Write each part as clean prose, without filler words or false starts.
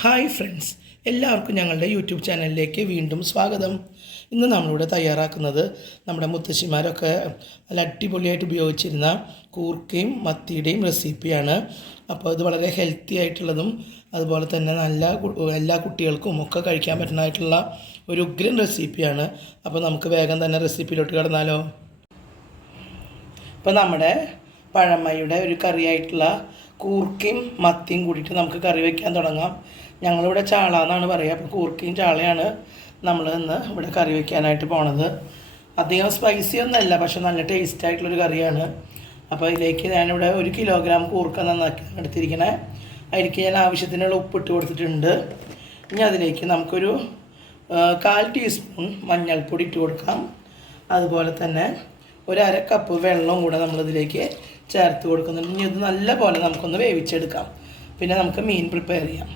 Hi friends, എല്ലാവർക്കും ഞങ്ങളുടെ YouTube ചാനലിലേക്ക് വീണ്ടും സ്വാഗതം. ഇന്ന് നമ്മളിവിടെ തയ്യാറാക്കുന്നത് നമ്മുടെ മുത്തശ്ശിമാരൊക്കെ നല്ല അടിപൊളിയായിട്ട് ഉപയോഗിച്ചിരുന്ന കൂർക്കയും മത്തിയുടെയും റെസിപ്പിയാണ്. അപ്പോൾ ഇത് വളരെ ഹെൽത്തി ആയിട്ടുള്ളതും അതുപോലെ തന്നെ എല്ലാ കുട്ടികൾക്കും ഒക്കെ കഴിക്കാൻ പറ്റുന്നതായിട്ടുള്ള ഒരു ഉഗ്രൻ റെസിപ്പിയാണ്. അപ്പോൾ നമുക്ക് വേഗം തന്നെ റെസിപ്പിയിലോട്ട് കടന്നാലോ. ഇപ്പോൾ നമ്മുടെ പഴമയുടെ ഒരു കറിയായിട്ടുള്ള കൂർക്കയും മത്തിയും കൂടിയിട്ട് നമുക്ക് കറി വയ്ക്കാൻ തുടങ്ങാം. ഞങ്ങളിവിടെ ചാള എന്നാണ് പറയുക. അപ്പോൾ കൂർക്കയും ചാളയാണ് നമ്മൾ ഇന്ന് ഇവിടെ കറി വയ്ക്കാനായിട്ട് പോണത്. അധികം സ്പൈസി ഒന്നുമല്ല, പക്ഷെ നല്ല ടേസ്റ്റ് ആയിട്ടുള്ളൊരു കറിയാണ്. അപ്പോൾ ഇതിലേക്ക് ഞാനിവിടെ 1 കിലോഗ്രാം കൂർക്ക നന്നാക്കി എടുത്തിരിക്കണേ. അതിലേക്ക് ഞാൻ ആവശ്യത്തിനുള്ള ഉപ്പിട്ട് കൊടുത്തിട്ടുണ്ട്. ഇനി അതിലേക്ക് നമുക്കൊരു 1/4 ടീസ്പൂൺ മഞ്ഞൾപ്പൊടി ഇട്ട് കൊടുക്കാം. അതുപോലെ തന്നെ 1/2 കപ്പ് വെള്ളവും കൂടെ നമ്മളിതിലേക്ക് ചേർത്ത് കൊടുക്കുന്നുണ്ട്. ഇനി ഇത് നല്ല പോലെ നമുക്കൊന്ന് വേവിച്ചെടുക്കാം. പിന്നെ നമുക്ക് മീൻ പ്രിപ്പയർ ചെയ്യാം.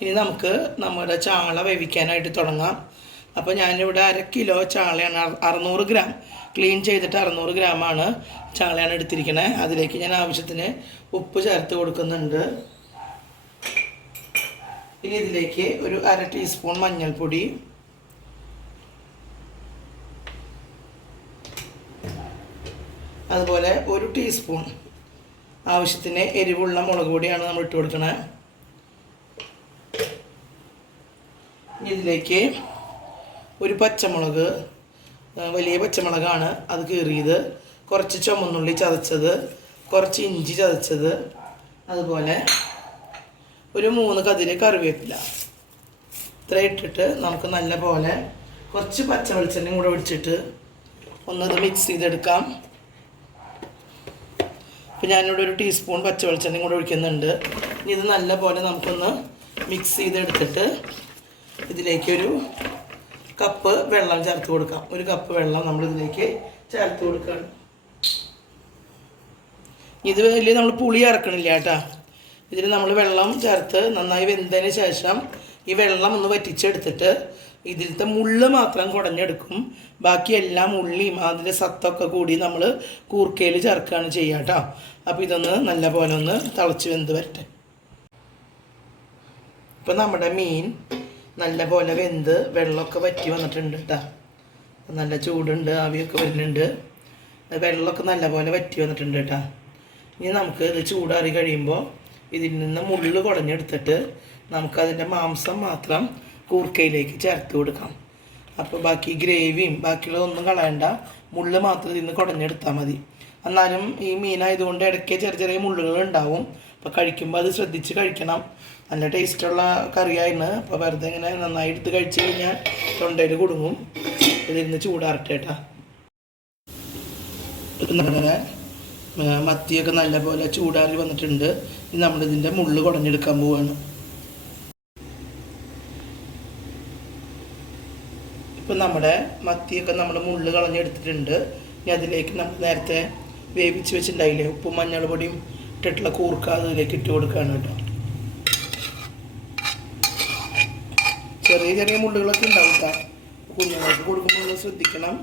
ഇനി നമുക്ക് നമ്മുടെ ചാള വേവിക്കാനായിട്ട് തുടങ്ങാം. അപ്പോൾ ഞാനിവിടെ 1/2 കിലോ ചാളയാണ്, 600 ഗ്രാം ക്ലീൻ ചെയ്തിട്ട് 600 ഗ്രാമാണ് ചാളയാണ് എടുത്തിരിക്കണേ. അതിലേക്ക് ഞാൻ ആവശ്യത്തിന് ഉപ്പ് ചേർത്ത് കൊടുക്കുന്നുണ്ട്. ഇനി ഇതിലേക്ക് ഒരു 1/2 ടീസ്പൂൺ മഞ്ഞൾപ്പൊടി, അതുപോലെ 1 ടീസ്പൂൺ ആവശ്യത്തിന് എരിവുള്ള മുളക് പൊടിയാണ് നമ്മൾ ഇട്ട് കൊടുക്കണത്. ഇതിലേക്ക് ഒരു പച്ചമുളക്, വലിയ പച്ചമുളകാണ്, അത് കീറിയത്, കുറച്ച് ചുമന്നുള്ളി ചതച്ചത്, കുറച്ച് ഇഞ്ചി ചതച്ചത്, അതുപോലെ ഒരു 3 കതിര് കറിവേപ്പില. ഇത്ര ഇട്ടിട്ട് നമുക്ക് നല്ല പോലെ കുറച്ച് പച്ച വെളിച്ചെണ്ണയും കൂടെ ഒഴിച്ചിട്ട് ഒന്നത് മിക്സ് ചെയ്തെടുക്കാം. അപ്പോൾ ഞാനിവിടെ 1 ടീസ്പൂൺ പച്ച വെളിച്ചെണ്ണയും കൂടെ ഒഴിക്കുന്നുണ്ട്. ഇനി ഇത് നല്ല പോലെ നമുക്കൊന്ന് മിക്സ് ചെയ്തെടുത്തിട്ട് ഇതിലേക്കൊരു കപ്പ് വെള്ളം ചേർത്ത് കൊടുക്കാം. 1 കപ്പ് വെള്ളം നമ്മളിതിലേക്ക് ചേർത്ത് കൊടുക്കുകയാണ്. ഇത് വലിയ നമ്മൾ പുളി ഇറക്കണില്ല കേട്ടോ. ഇതിൽ നമ്മൾ വെള്ളം ചേർത്ത് നന്നായി വെന്തതിന് ശേഷം ഈ വെള്ളം ഒന്ന് വറ്റിച്ചെടുത്തിട്ട് ഇതിലത്തെ മുള്ള് മാത്രം കുടഞ്ഞെടുക്കും. ബാക്കി എല്ലാം ഉള്ളിയും അതിൻ്റെ സത്തൊക്കെ കൂടി നമ്മൾ കൂർക്കയിൽ ചേർക്കുകയാണ് ചെയ്യുക കേട്ടോ. അപ്പോൾ ഇതൊന്ന് നല്ല പോലെ ഒന്ന് തിളച്ച് വെന്ത് വരട്ടെ. ഇപ്പോൾ നമ്മുടെ മീൻ നല്ല പോലെ വെന്ത് വെള്ളമൊക്കെ വറ്റി വന്നിട്ടുണ്ട് കേട്ടോ. നല്ല ചൂടുണ്ട്, ആവിയൊക്കെ വരുന്നുണ്ട്, വെള്ളമൊക്കെ നല്ല പോലെ വറ്റി വന്നിട്ടുണ്ട് കേട്ടോ. ഇനി നമുക്ക് ഇത് ചൂടാറി കഴിയുമ്പോൾ ഇതിൽ നിന്ന് മുള്ള് കുടഞ്ഞെടുത്തിട്ട് നമുക്കതിൻ്റെ മാംസം മാത്രം കൂർക്കയിലേക്ക് ചേർത്ത് കൊടുക്കാം. അപ്പോൾ ബാക്കി ഗ്രേവിയും ബാക്കിയുള്ളതൊന്നും കളയണ്ട, മുള്ള് മാത്രം ഇതിൽ നിന്ന് കുടഞ്ഞെടുത്താൽ മതി. എന്നാലും ഈ മീനായതുകൊണ്ട് ഇടയ്ക്ക് ചെറിയ ചെറിയ മുള്ളുകൾ ഉണ്ടാവും. അപ്പോൾ കഴിക്കുമ്പോൾ അത് ശ്രദ്ധിച്ച് കഴിക്കണം. നല്ല ടേസ്റ്റുള്ള കറിയായിരുന്നു. അപ്പോൾ വെറുതെ ഇങ്ങനെ നന്നായി എടുത്ത് കഴിച്ച് കഴിഞ്ഞാൽ തൊണ്ടയിൽ കുടുങ്ങും. ഇതിരുന്ന് ചൂടാറട്ടെ കേട്ടോ. നമ്മുടെ മത്തിയൊക്കെ നല്ല പോലെ ചൂടാറി വന്നിട്ടുണ്ട്. ഇനി നമ്മളിതിൻ്റെ മുള്ള് കുടഞ്ഞെടുക്കാൻ പോവുകയാണ്. ഇപ്പം നമ്മുടെ മത്തിയൊക്കെ നമ്മൾ മുള്ള് കളഞ്ഞെടുത്തിട്ടുണ്ട്. ഇനി അതിലേക്ക് നമ്മൾ നേരത്തെ വേവിച്ച് വെച്ചിട്ടുണ്ടായില്ലേ, ഉപ്പും മഞ്ഞൾ പൊടിയും ഇട്ടിട്ടുള്ള കൂർക്ക അതിലേക്ക് ഇട്ട് കൊടുക്കുകയാണ് കേട്ടോ. ചെറിയ ചെറിയ മുള്ളുകളൊക്കെ ഉണ്ടാവും കേട്ടോ. കുഞ്ഞുങ്ങൾക്ക് കൊടുക്കുമ്പോൾ ഒന്ന് ശ്രദ്ധിക്കണം.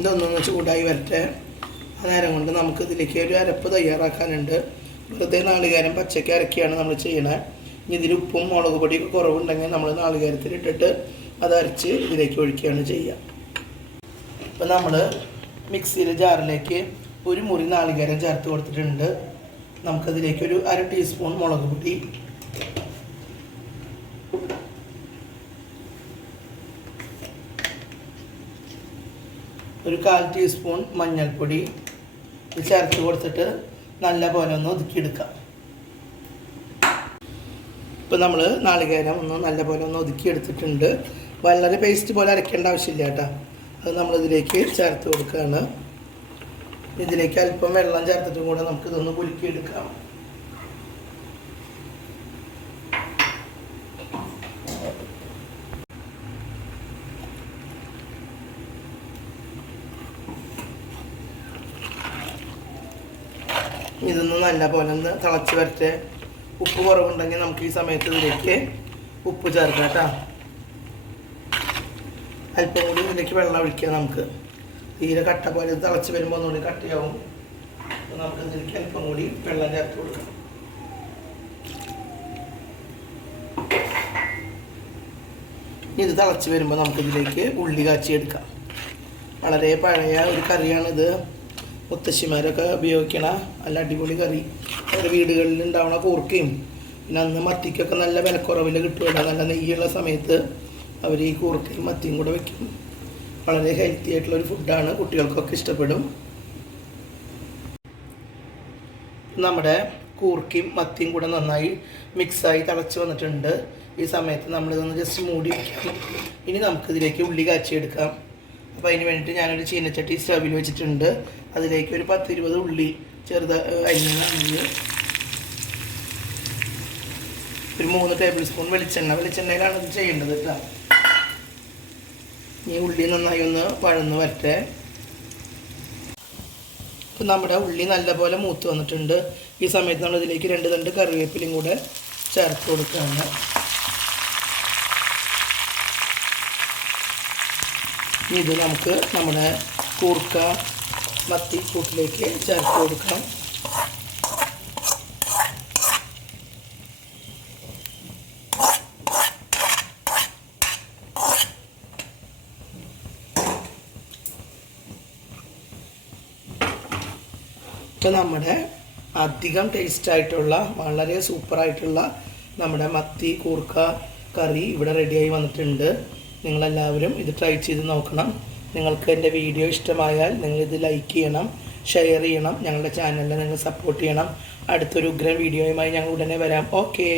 ഇതൊന്നൊന്ന് ചൂടായി വരട്ടെ. ആ നേരം കൊണ്ട് നമുക്ക് ഇതിലേക്ക് ഒരു അരപ്പ് തയ്യാറാക്കാനുണ്ട്. വെറുതെ നാളികേരം പച്ചയ്ക്ക് അരക്കിയാണ് നമ്മൾ ചെയ്യണത്. ഇനി ഇതിൽ ഉപ്പും മുളക് പൊടിയൊക്കെ കുറവുണ്ടെങ്കിൽ നമ്മൾ നാളികേരത്തിലിട്ടിട്ട് അത് അരച്ച് ഇതിലേക്ക് ഒഴിക്കുകയാണ് ചെയ്യുക. ഇപ്പം നമ്മൾ മിക്സിയിലെ ജാറിലേക്ക് 1 മുറി നാളികേരം ചേർത്ത് കൊടുത്തിട്ടുണ്ട്. നമുക്കതിലേക്ക് ഒരു 1/2 ടീസ്പൂൺ മുളക് പൊടി, ഒരു 1/4 ടീസ്പൂൺ മഞ്ഞൾപ്പൊടി ഇത് ചേർത്ത് കൊടുത്തിട്ട് നല്ല പോലെ ഒന്ന് ഒതുക്കിയെടുക്കാം. ഇപ്പോൾ നമ്മൾ നാളികേരം ഒന്ന് നല്ല പോലെ ഒന്ന് ഒതുക്കിയെടുത്തിട്ടുണ്ട്. വളരെ പേസ്റ്റ് പോലെ അരയ്ക്കേണ്ട ആവശ്യമില്ല കേട്ടോ. അത് നമ്മളിതിലേക്ക് ചേർത്ത് കൊടുക്കുകയാണ്. ഇതിലേക്ക് അല്പം വെള്ളം ചേർത്തിട്ടും കൂടെ നമുക്കിതൊന്ന് കുലുക്കിയെടുക്കാം. ഇതൊന്ന് നല്ല പോലെ ഒന്ന് തിളച്ച് വരട്ടെ. ഉപ്പ് കുറവുണ്ടെങ്കിൽ നമുക്ക് ഈ സമയത്ത് ഇതിലേക്ക് ഉപ്പ് ചേർക്കാം കേട്ടോ. അല്പം കൂടി ഇതിലേക്ക് വെള്ളം ഒഴിക്കാം. നമുക്ക് തീരെ കട്ട പോലെ തിളച്ച് വരുമ്പോൾ ഒന്നുകൂടി കട്ടയാവും. നമുക്ക് ഇതിലേക്ക് അല്പം കൂടി വെള്ളം ചേർത്ത് കൊടുക്കാം. ഇത് തിളച്ച് വരുമ്പോൾ നമുക്കിതിലേക്ക് ഉള്ളി കാച്ചിയെടുക്കാം. വളരെ പഴയ ഒരു കറിയാണിത്. മുത്തശ്ശിമാരൊക്കെ ഉപയോഗിക്കണ നല്ല അടിപൊളി കറി. അവരുടെ വീടുകളിൽ ഉണ്ടാവണ കൂർക്കയും പിന്നെ അന്ന് മത്തിക്കൊക്കെ നല്ല വിലക്കുറവിൽ കിട്ടുമല്ലോ. നല്ല നെയ്യുള്ള സമയത്ത് അവർ ഈ കൂർക്കയും മത്തിയും കൂടെ വയ്ക്കും. വളരെ ഹെൽത്തി ആയിട്ടുള്ളൊരു ഫുഡാണ്, കുട്ടികൾക്കൊക്കെ ഇഷ്ടപ്പെടും. നമ്മുടെ കൂർക്കയും മത്തിയും കൂടെ നന്നായി മിക്സായി തിളച്ച് വന്നിട്ടുണ്ട്. ഈ സമയത്ത് നമ്മളിതൊന്ന് ജസ്റ്റ് മൂടി വയ്ക്കാം. ഇനി നമുക്കിതിലേക്ക് ഉള്ളി കാച്ചിയെടുക്കാം. അപ്പോൾ അതിന് വേണ്ടിയിട്ട് ഞാനൊരു ചീനച്ചട്ടി സ്റ്റവിൽ വെച്ചിട്ടുണ്ട്. അതിലേക്ക് ഒരു 10-20 ഉള്ളി അരിഞ്ഞതാണെങ്കിൽ ഒരു 3 ടേബിൾ സ്പൂൺ വെളിച്ചെണ്ണയിലാണ് ഇത് ചെയ്യേണ്ടത് കേട്ടോ. ഈ ഉള്ളി നന്നായി ഒന്ന് വഴന്ന് വരട്ടെ. ഇപ്പം നമ്മുടെ ഉള്ളി നല്ലപോലെ മൂത്ത് വന്നിട്ടുണ്ട്. ഈ സമയത്ത് നമ്മൾ ഇതിലേക്ക് 2 തണ്ട് കറിവേപ്പിലയും കൂടെ ചേർത്ത് കൊടുക്കുകയാണ്. ഇത് നമുക്ക് നമ്മുടെ കൂർക്ക മത്തി കൂട്ടിലേക്ക് ചേർത്ത് കൊടുക്കാം. ഇപ്പം നമ്മുടെ അധികം ടേസ്റ്റായിട്ടുള്ള വളരെ സൂപ്പറായിട്ടുള്ള നമ്മുടെ മത്തി കൂർക്ക കറി ഇവിടെ റെഡിയായി വന്നിട്ടുണ്ട്. നിങ്ങളെല്ലാവരും ഇത് ട്രൈ ചെയ്ത് നോക്കണം. നിങ്ങൾക്ക് എൻ്റെ വീഡിയോ ഇഷ്ടമായാൽ നിങ്ങളിത് ലൈക്ക് ചെയ്യണം, ഷെയർ ചെയ്യണം, ഞങ്ങളുടെ ചാനലിനെ നിങ്ങൾ സപ്പോർട്ട് ചെയ്യണം. അടുത്തൊരു ഉഗ്രൻ വീഡിയോയുമായി ഞങ്ങൾ ഉടനെ വരാം. ഓക്കേ.